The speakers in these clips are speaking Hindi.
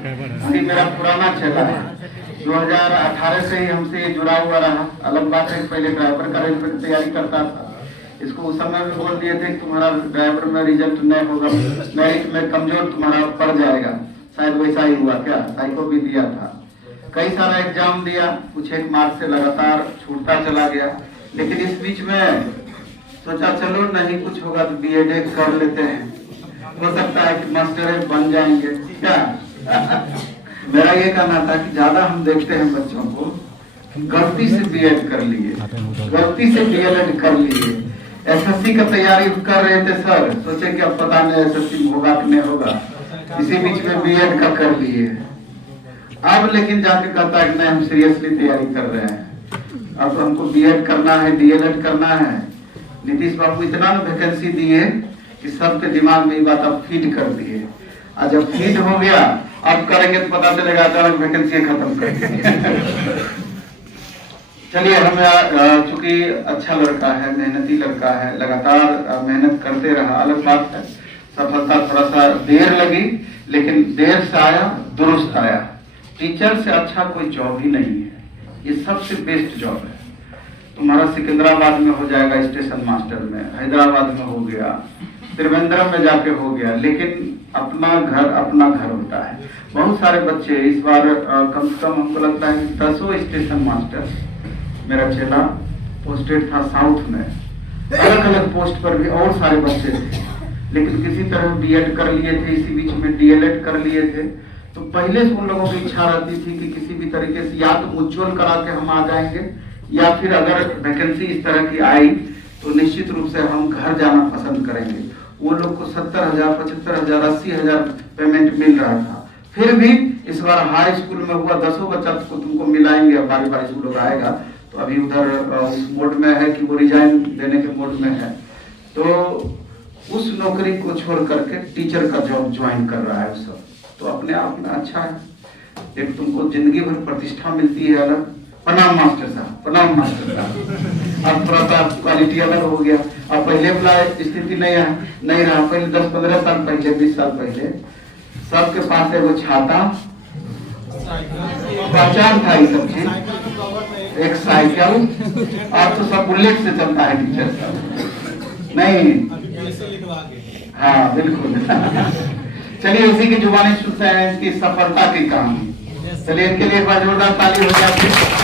ये मेरा पुराना चेला है, 2018 से ही हमसे ये जुड़ा हुआ रहा। अलग बात है पहले ड्राइवर का रेलवे की तैयारी करता था, इसको उस समय भी बोल दिए थे कि तुम्हारा ड्राइवर में रिजल्ट नहीं होगा, मेरिट में कमजोर तुम्हारा पड़ जाएगा। शायद वैसा ही हुआ क्या, साइको भी दिया था, कई सारा एग्जाम दिया, कुछ एक मार्क से लगातार छूटता चला गया। लेकिन इस बीच में सोचा चलो नहीं कुछ होगा तो बीएड कर लेते हैं, हो सकता है कि मास्टर बन जाएंगे क्या। मेरा ये कहना था कि ज्यादा हम देखते हैं बच्चों को गलती से बीएड कर लिए, गलती से डीएलएड कर लिए, एसएससी का तैयारी कर रहे थे सर, सोचे कि अब पता नहीं एसएससी होगा कि नहीं होगा, इसी बीच में बीएड का कर लिए। अब लेकिन जाके कहता है कि नहीं हम सीरियसली तैयारी कर रहे हैं, अब तो हमको बीएड करना है, डीएलएड करना है। नीतीश बाबू इतना वैकेंसी दिए कि सबके दिमाग में ये बात अब फीड कर दिए, और जब फीड हो गया अब करेंगे तो पता चलेगा अचानक वैकेंसी खत्म कर। चलिए, हमें चूंकि अच्छा लड़का है, मेहनती लड़का है, लगातार मेहनत करते रहा, अलग बात है सफलता थोड़ा सा देर लगी, लेकिन देर से आया दुरुस्त आया। टीचर से अच्छा कोई जॉब ही नहीं है, ये सबसे बेस्ट जॉब है। तुम्हारा सिकंदराबाद में हो जाएगा स्टेशन मास्टर में, हैदराबाद में हो गया, त्रिवेंद्रम में जाके हो गया, लेकिन अपना घर होता है। बहुत सारे बच्चे इस बार कम से कम हमको लगता है 10 स्टेशन मास्टर मेरा चेला पोस्टेड था साउथ में, अलग अलग पोस्ट पर भी और सारे बच्चे थे, लेकिन किसी तरह बीएड कर लिए थे, इसी बीच में डीएलएड कर लिए थे। तो पहले से उन लोगों की इच्छा रहती थी कि किसी भी तरीके से या तो उज्ज्वल करा के हम आ जाएंगे, या फिर अगर वैकेंसी इस तरह की आई तो निश्चित रूप से हम घर जाना पसंद करेंगे। वो लोग को 70,000, 75,000, 80,000 पेमेंट मिल रहा था, फिर भी इस बार हाई स्कूल में हुआ 10 बच्चा को तुमको मिलाएंगे, बारी बारी से लोग आएगा। तो अभी उधर उस मोड में है कि वो रिजाइन देने के मोड में है, तो उस नौकरी को छोड़ करके टीचर का जॉब ज्वाइन कर रहा है सब। तो अपने आप में अच्छा है, एक तुमको जिंदगी भर प्रतिष्ठा मिलती है अलग। प्रणाम मास्टर साहब, प्रणाम मास्टर साहब। अब थोड़ा सा क्वालिटी अलग हो गया, अब पहले वाला स्थिति नहीं रहा। पहले 10-15 साल पहले, 20 साल पहले सबके पास है वो छाता, पहचान था ये सब चीज, एक साइकिल, अब तो सब बुलेट से चलता है टीचर साहब। नहीं, हाँ बिल्कुल। चलिए इसी की जुबानी सुनते हैं इसकी सफलता की कहानी। चलिए इनके लिए एक बार जोरदार ताली हो जाती है।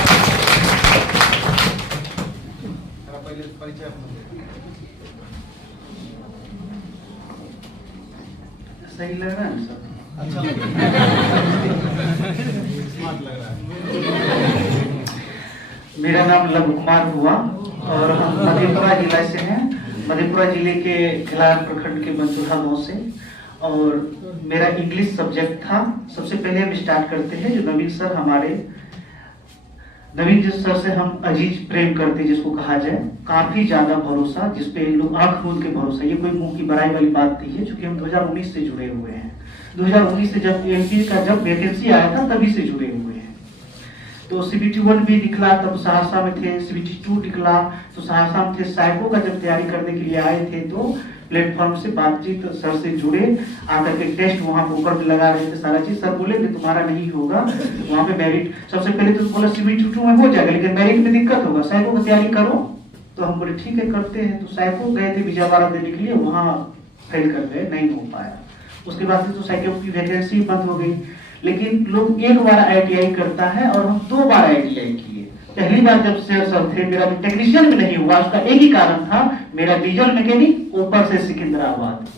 सही लग रहा है सब, अच्छा स्मार्ट लग रहा है। मेरा नाम लघु कुमार हुआ और हम मधेपुरा जिला से हैं, मधेपुरा जिले के खिलार प्रखंड के मंसूहा गांव से। और मेरा इंग्लिश सब्जेक्ट था। सबसे पहले हम स्टार्ट करते हैं जो नवीन सर हमारे, नवीन जी सर से हम अजीज प्रेम करते हैं जिसको कहा जाए, काफी ज्यादा भरोसा, जिसपे लोग आंख मूंद के भरोसा। ये कोई मुंह की बड़ाई वाली बात नहीं है, क्योंकि हम 2019 से जुड़े हुए हैं। 2019 से जब एमपी का जब वैकेंसी आया था तभी से जुड़े हुए हैं। तो CBT 1 भी निकला तब सहरसा में थे, CBT 2 निकला तो सहरसा में थे। साइको का जब तैयारी करने के लिए आए थे तो प्लेटफॉर्म से बातचीत, सर से जुड़े, आकर के टेस्ट वहाँ पे ऊपर लगा रहे थे सारा चीज। सर बोले कि तुम्हारा नहीं होगा वहाँ पे मेरिट, सबसे पहले तो बोला CBT 2 में हो जाएगा लेकिन मेरिट में दिक्कत होगा, साइको की तैयारी करो। तो हम बोले ठीक है करते हैं। तो साइको गए थे विजयवाड़ा देने के लिए, वहाँ फेल कर गए, नहीं हो पाया। उसके बाद से तो साइको की वैकेंसी बंद हो गई। लेकिन लोग एक बार ITI करता है और हम 2 बार ITI किए। पहली बार जब सर थे, मेरा टेक्नीशियन में नहीं हुआ, उसका एक ही कारण था, मेरा डीजल मैकेनिक ऊपर से सिकंदराबाद।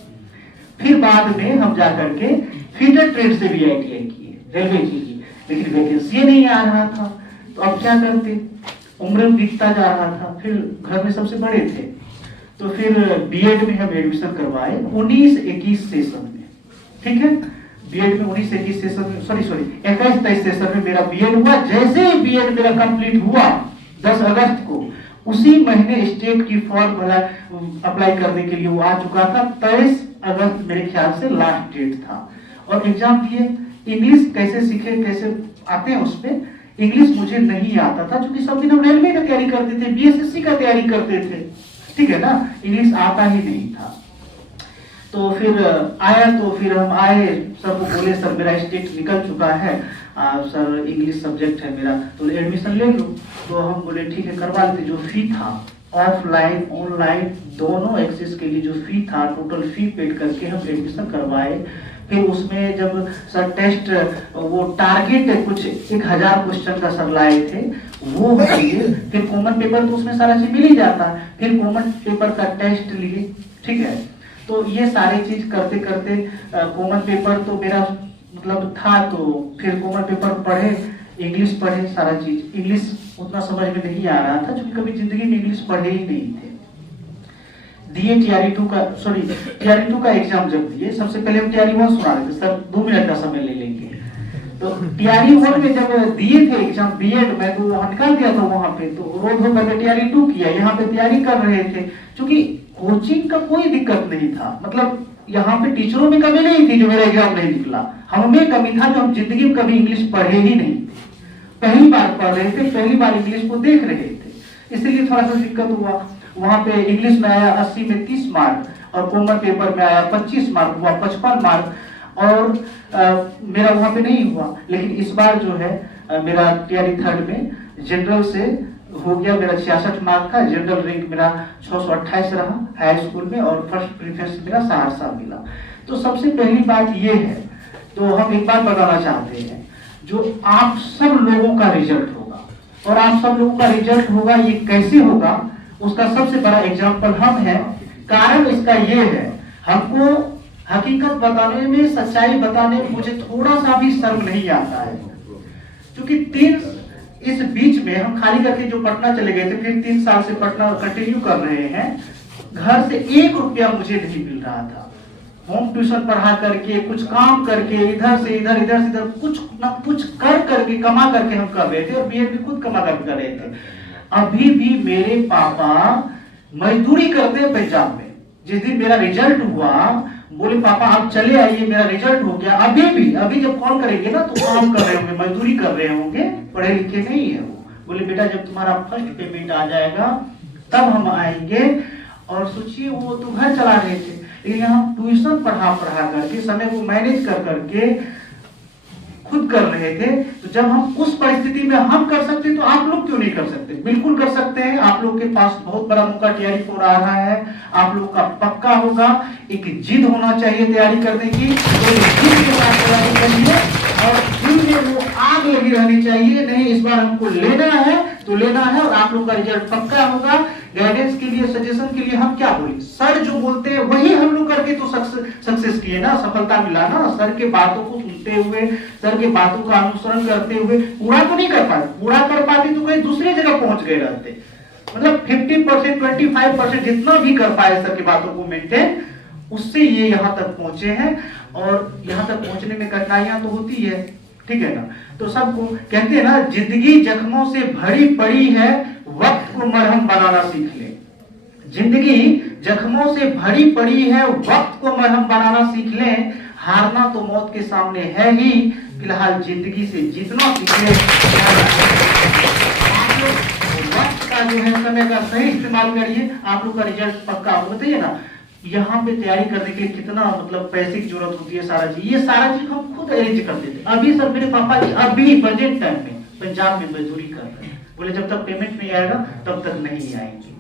फिर बाद में हम जाकर के फीडर ट्रेड से भी ITI किए, रेलवे की, लेकिन वैकेंसी नहीं आ रहा था। तो अब क्या करते, उम्र बीतता जा रहा था, फिर घर में सबसे बड़े थे। तो फिर बीएड में हम एडमिशन करवाए 19-21 सेशन में, ठीक है। बीएड में 19-21 सेशन में, सॉरी 21-23 सेशन में मेरा बीएड हुआ। जैसे ही बीएड मेरा कंप्लीट हुआ 10 अगस्त को, उसी महीने स्टेट की फॉर्म अप्लाई करने के लिए वो आ चुका था। 23 अगस्त मेरे ख्याल से लास्ट डेट था और एग्जाम दिए। इंग्लिश कैसे सीखे, कैसे आते हैं उसमें, इंग्लिश मुझे नहीं आता था क्योंकि सब दिन हम रेलवे का तैयारी करते थे, BSSC का तैयारी करते थे, ठीक है ना, इंग्लिश आता ही नहीं था। तो फिर आया, तो फिर हम आए, सर को बोले सर मेरा स्टेट निकल चुका है, सर इंग्लिश सब्जेक्ट है मेरा, तो एडमिशन ले लो। तो हम बोले ठीक है करवा लेते। जो फी था ऑफलाइन ऑनलाइन दोनों एक्सेस के लिए जो फी था, टोटल फी पेड करके हम एडमिशन करवाए। फिर उसमें जब सर टेस्ट वो टारगेट कुछ 1000 क्वेश्चन का सर लाए थे वो लिए, फिर कॉमन पेपर तो उसमें सारा चीज मिल ही जाता है, फिर कॉमन पेपर का टेस्ट लिए, ठीक है। तो ये सारी चीज करते करते कॉमन पेपर तो मेरा मतलब था, तो फिर कॉमन पेपर पढ़े, इंग्लिश पढ़े, सारा चीज इंग्लिश उतना समझ में नहीं आ रहा था क्योंकि कभी जिंदगी में इंग्लिश पढ़े ही नहीं थे। दिए टीआरई 2 का एग्जाम जब दिए, सबसे पहले हम टीआरई 1 सुना रहे थे, सर 2 मिनट का समय ले लेंगे। तो टीआरई 1 में जब दिए थे एग्जाम बीएड में, तो वहां निकाल दिया था वहां पे, तो रोज हो पहले टीआरई 2 किया, यहाँ पे तैयारी कर रहे थे क्योंकि कोचिंग का कोई दिक्कत नहीं था, मतलब यहाँ पे टीचरों में कमी नहीं थी जो मेरा एग्जाम नहीं निकला, हमें कमी था जो हम जिंदगी में कभी इंग्लिश पढ़े ही नहीं थे, पहली बार पढ़ रहे थे, पहली बार इंग्लिश को देख रहे थे, इसलिए थोड़ा सा दिक्कत हुआ। वहां पे इंग्लिश में आया 80 में 30 मार्क और कॉमन पेपर में आया 25 मार्क, हुआ 55 मार्क, और मेरा वहां पे नहीं हुआ। लेकिन इस बार जो है मेरा टीआरई 3 में जनरल से हो गया, मेरा 66 मार्क का, जनरल रैंक मेरा 628 रहा हाई स्कूल में, और फर्स्ट प्रेफरेंस मेरा सहरसा मिला। तो सबसे पहली बात ये है, तो हम एक बात बताना चाहते हैं, जो आप सब लोगों का रिजल्ट होगा, और आप सब लोगों का रिजल्ट होगा ये कैसे होगा, उसका सबसे बड़ा एग्जाम्पल हम हैं। कारण इसका ये है, हमको हकीकत बताने में, सच्चाई बताने में मुझे थोड़ा सा भी शर्म नहीं आता है, क्योंकि इस बीच में हम खाली करके जो पटना चले गए थे, फिर 3 साल से पटना कंटिन्यू कर रहे हैं, घर से 1 रुपया मुझे नहीं मिल रहा था। होम ट्यूशन पढ़ा करके, कुछ काम करके, इधर से इधर, इधर से इधर, कुछ ना कुछ कर करके, कमा करके हम कर रहे थे, और बीएड भी खुद कमा करके कर रहे थे। अभी भी मेरे पापा मजदूरी करते हैं पंजाब में। जिस दिन मेरा रिजल्ट हुआ, बोले पापा आप चले आइए, मेरा रिजल्ट हो गया। अभी जब कॉल करेंगे ना तो काम कर रहे होंगे, मजदूरी कर रहे होंगे, पढ़े लिखे नहीं है वो। बोले बेटा जब तुम्हारा फर्स्ट पेमेंट आ जाएगा तब हम आएंगे। और सोचिए वो तो घर चला रहे थे, लेकिन यहाँ ट्यूशन पढ़ा करके, समय को मैनेज कर करके खुद कर रहे थे। तो जब हम उस परिस्थिति में हम कर सकते तो आप लोग क्यों नहीं कर सकते? बिल्कुल कर सकते हैं। आप लोग के पास बहुत बड़ा मौका टीआरई 4 आ रहा है, आप लोग का पक्का होगा। एक जिद होना चाहिए तैयारी करने की, तो जिद के साथ तैयारी करिए, और दिल में वो आग लगी रहनी चाहिए, नहीं इस बार हमको लेना है तो लेना है, और आप लोग का रिजल्ट पक्का होगा। गाइडेंस के लिए, सजेशन के लिए हम क्या बोले, सर जो बोलते हैं वही हम लोग करके तो सक्सेस किए ना, सफलता मिला ना। सर के बातों को सुनते हुए, सर के बातों का अनुसरण करते हुए पूरा तो नहीं कर पाते, पूरा कर पाते तो कहीं दूसरी जगह पहुंच गए रहते। मतलब 50%, 25% जितना भी कर पाए सर की बातों को मेंटेन, उससे ये यहाँ तक पहुंचे हैं। और यहाँ तक पहुंचने में कठिनाइयां तो होती है, ठीक है ना। तो सबको कहते हैं ना, जिंदगी जख्मों से भरी पड़ी है, वक्त को मरहम बनाना सीख ले। जिंदगी जख्मों से भरी पड़ी है, वक्त को मरहम बनाना सीख ले। हारना तो मौत के सामने है ही, फिलहाल जिंदगी से जीतना सीख ले। आप लोग वक्त का जो है, समय का सही इस्तेमाल करिए, आप लोग का रिजल्ट पक्का होगा। बताइए ना, यहाँ पे तैयारी करने के लिए कितना मतलब पैसे की जरूरत होती है, सारा चीज, ये सारा चीज हम खुद अरेंज करते थे। अभी सर मेरे पापा जी अभी बजट टाइम में पंजाब में मजदूरी कर रहे हैं, बोले जब तक पेमेंट नहीं आएगा तब तक नहीं आएंगे,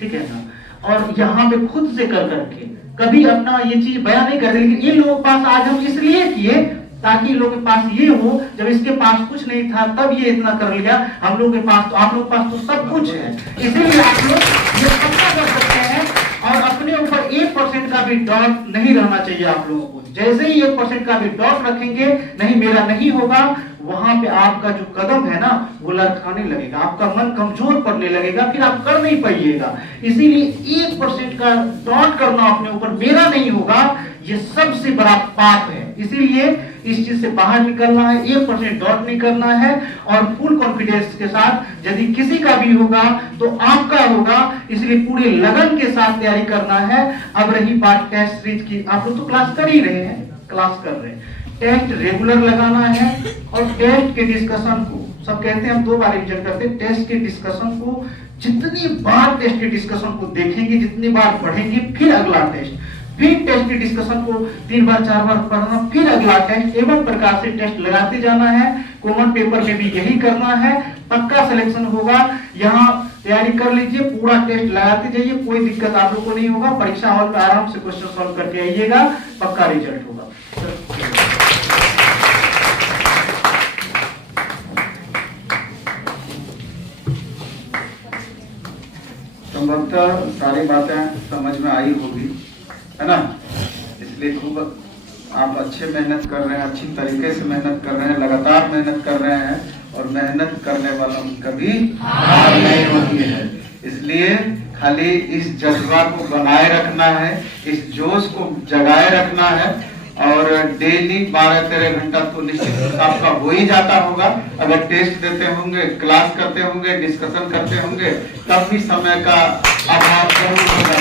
ठीक है ना। और यहाँ पे खुद से कर करके कभी अपना ये चीज बयान नहीं करते, लेकिन इन लोगों के पास आज हम इसलिए किए ताकि इन लोगों के पास ये हो, जब इसके पास कुछ नहीं था तब ये इतना कर लिया। हम लोग के पास तो, आप लोग के पास तो सब कुछ है, इसीलिए आप लोग ये पक्का कर सकते हैं। और अपने ऊपर 1% का भी डाउट नहीं रहना चाहिए आप लोगों को। जैसे ही 1% का भी डाउट रखेंगे, नहीं मेरा नहीं होगा, वहां पे आपका जो कदम है ना वो लड़खड़ाने लगेगा, आपका मन कमजोर पड़ने लगेगा, फिर आप कर नहीं पाइएगा। इसीलिए 1% का डाउट करना अपने ऊपर, मेरा नहीं होगा, ये सबसे बड़ा पाप है। इसीलिए इस चीज से बाहर निकलना है, 1% डाउट नहीं करना है, और फुल कॉन्फिडेंस के साथ यदि किसी का भी होगा तो आपका होगा। इसलिए पूरे लगन के साथ तैयारी करना है। अब रही बात टेस्ट सीरीज की, आप लोग तो क्लास कर ही रहे हैं, क्लास कर रहे हैं, टेस्ट रेगुलर लगाना है। और टेस्ट के डिस्कशन को, सब कहते हैं हम 2 बार रिवीजन करते हैं, टेस्ट के डिस्कशन को जितनी बार टेस्ट के डिस्कशन को देखेंगे, जितनी बार पढ़ेंगे, फिर अगला टेस्ट, फिर टेस्ट डिस्कशन को 3 बार 4 बार पढ़ना, फिर अगला टेस्ट, एवं प्रकार से टेस्ट लगाते जाना है। कॉमन पेपर में भी यही करना है, पक्का सिलेक्शन होगा। यहाँ तैयारी कर लीजिए, पूरा टेस्ट लगाते जाइए, कोई दिक्कत आप लोग को नहीं होगा। परीक्षा हॉल में आराम से क्वेश्चन सॉल्व करके आइएगा, पक्का रिजल्ट होगा। संभवतः सारी बातें समझ में आई होगी, है ना। इसलिए खूब आप अच्छे मेहनत कर रहे हैं, अच्छी तरीके से मेहनत कर रहे हैं, लगातार मेहनत कर रहे हैं, और मेहनत करने वालों की कभी हार नहीं होती है। इसलिए खाली इस जज्बा को बनाए रखना है, इस जोश को जगाए रखना है, और डेली 12-13 घंटा तो निश्चित रूप से आपका हो ही जाता होगा। अगर टेस्ट देते होंगे, क्लास करते होंगे, डिस्कशन करते होंगे, तब भी समय का अभाव जरूर होगा।